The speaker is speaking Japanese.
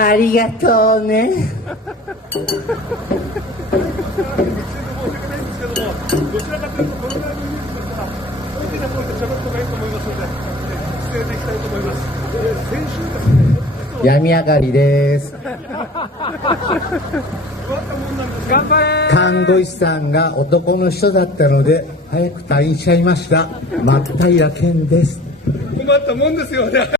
ありがとうね。どちらかというと、このぐらいのニュースですから、大きな声で喋った方がいいと思いますので、伝えていきたいと思います。先週ですね、病み上がりです。頑張れ。看護師さんが男の人だったので、早く退院しちゃいました。真平健です。困ったもんですよね。